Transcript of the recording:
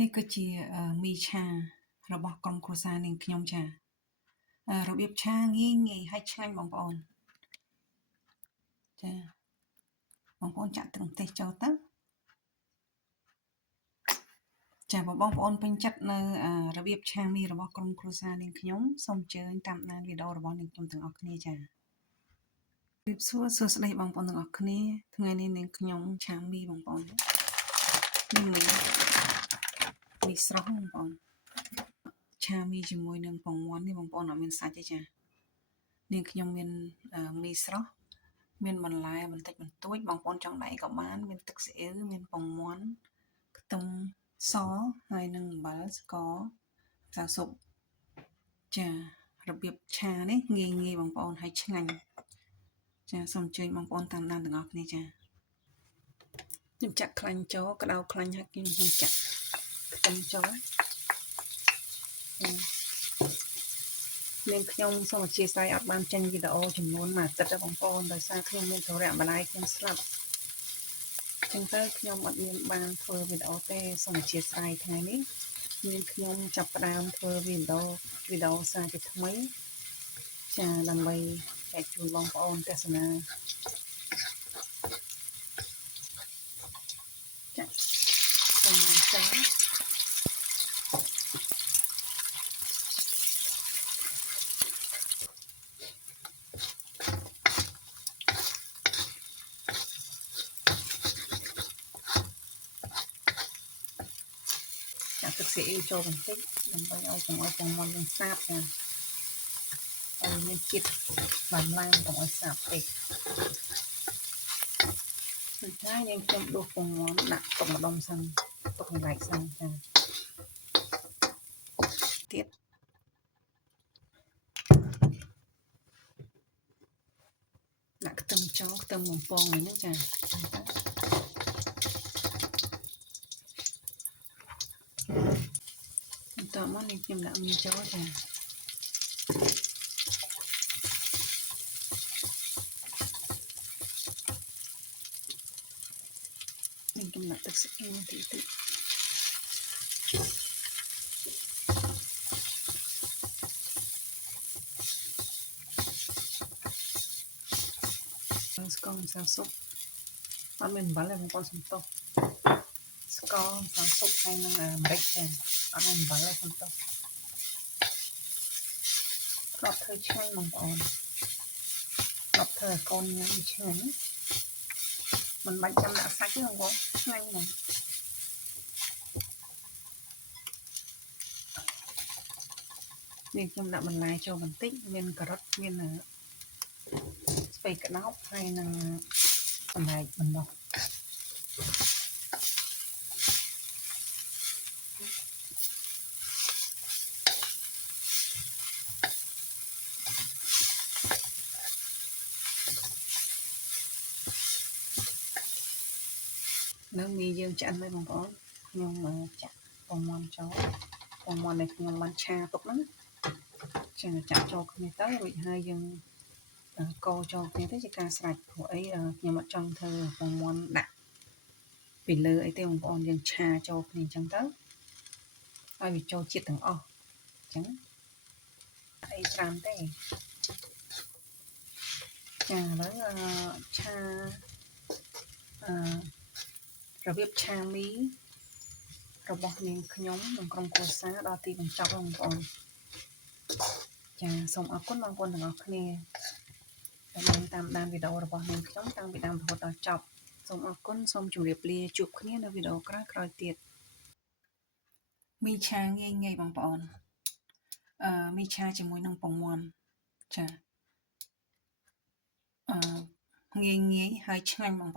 នេះគឺជាមីឆារបស់ក្រុមគ្រួសារនាងខ្ញុំចារបៀបឆាងាយហើយឆ្ងាញ់បងប្អូនចាបងប្អូនចាក់ទឹកម្ទេសចូលទៅចាបងប្អូនពេញចិត្តនៅរបៀបឆាមីរបស់ក្រុមគ្រួសារនាងខ្ញុំសូមអញ្ជើញតាមដានវីដេអូរបស់នាងខ្ញុំទាំងអស់គ្នាចាសួស្តីបងប្អូនទាំងអស់គ្នាថ្ងៃនេះនាងខ្ញុំឆាមីបងប្អូននេះមីស្រស់បងប្អូនឆាមីជាមួយនឹងពងមាន់នេះបងប្អូនអត់មានសាច់ទេចានាងខ្ញុំមានមីស្រស់មានបន្លែបន្តិចបន្តួចបងប្អូនចង់ដាក់អីក៏បានមានទឹកស៊ីអ៊ីវមានពងមាន់ខ្ទឹមសហើយនឹងអំបិលស្ករម្សៅស៊ុបចារបៀបឆានេះងាយបងប្អូនហើយឆ្ងាញ់ចាសូមអញ្ជើញបងប្អូនតាមដានទាំងអស់គ្នាចាខ្ញុំចាក់ខ្លាញ់ចូលក្តៅខ្លាញ់ហើយខ្ញុំចាក់ខ្ទឹមចូលនាងខ្ញុំសូមអធិស្ឋានអត់បានចេញវីដេអូចំនួនមួយអាទិត្យទេបងប្អូនដោយសារខ្ញុំមានធរៈម្ដាយខ្ញុំស្លាប់ចឹងទៅខ្ញុំអត់មានបានធ្វើវីដេអូទេសូមអធិស្ឋានថ្ងៃនេះនាងខ្ញុំចាប់ផ្ដើមធ្វើវីដេអូសារជាថ្មីចាដើម្បីចែកជូនបងប្អូនទស្សនាចាសូមចាទឹកស៊ីអ៊ីវចូលបន្តិចដើម្បីឲ្យកុំឲ្យពងមាន់យើងសាបចាឲ្យមានជាតិបានឡើងកុំឲ្យសាបពេកដូចហើយនាងខ្ញុំដួសពងមាន់ដាក់ទុកម្ដុំសិនទុកមួយឡែកសិនចាទៀតដាក់ខ្ទឹមចូលខ្ទឹមបំពងនេះចាបន្តមកនាងខ្ញុំដាក់មីចូលចានាងខ្ញុំដាក់ទឹកស៊ីអ៊ីវបន្តិចស្ករម្សៅស៊ុបអត់មានអំបិលទេបងប្អូនសុំទោសស្ករម្សៅស៊ុបហើយនឹងម្រេចចាអត់មានអំបិលទេសុំទោសធ្លាប់ធ្វើឆ្ងាញ់បងប្អូនធ្លាប់ធ្វើឲ្យកូនញ៉ាំឆ្ងាញ់មិនបាច់ចាំដាក់សាច់ទេបងប្អូនឆ្ងាញ់ហ្មងនេះខ្ញុំដាក់បន្លែចូលបន្តិចមានការ៉ុតមានស្ពៃក្តោបហើយនឹងសណ្តែកបណ្ដុះនៅមីយើងឆ្អិនហើយបងប្អូនខ្ញុំចាក់ពងមាន់ចូលពងមាន់ដែលខ្ញុំបានឆាទុកហ្នឹងចាចាក់ចូលគ្នាទៅរួចហើយយើងកូរចូលគ្នាទៅជាការស្រេចព្រោះអីខ្ញុំអត់ចង់ធ្វើពងមាន់ដាក់ពីលើអីទេបងប្អូនយើងឆាចូលគ្នាអញ្ចឹងទៅឲ្យវាចូលជាតិទាំងអស់អញ្ចឹងអីច្រើនទេចាឥឡូវឆារបៀបឆាមីរបស់នាងខ្ញុំនិងក្រុមគ្រួសារដល់ទីបញ្ចប់បងប្អូនចាសូមអរគុណបងប្អូនទាំងអស់គ្នាដែលបានតាមដានវីដេអូរបស់នាងខ្ញុំតាំងពីដើមរហូតដល់ចប់សូមអរគុណសូមជម្រាបលាជួបគ្នានៅវីដេអូក្រោយៗទៀតមីឆាងាយបងប្អូនមីឆាជាមួយនឹងពងមាន់ចាងាយហើយឆ្ងាញ់បង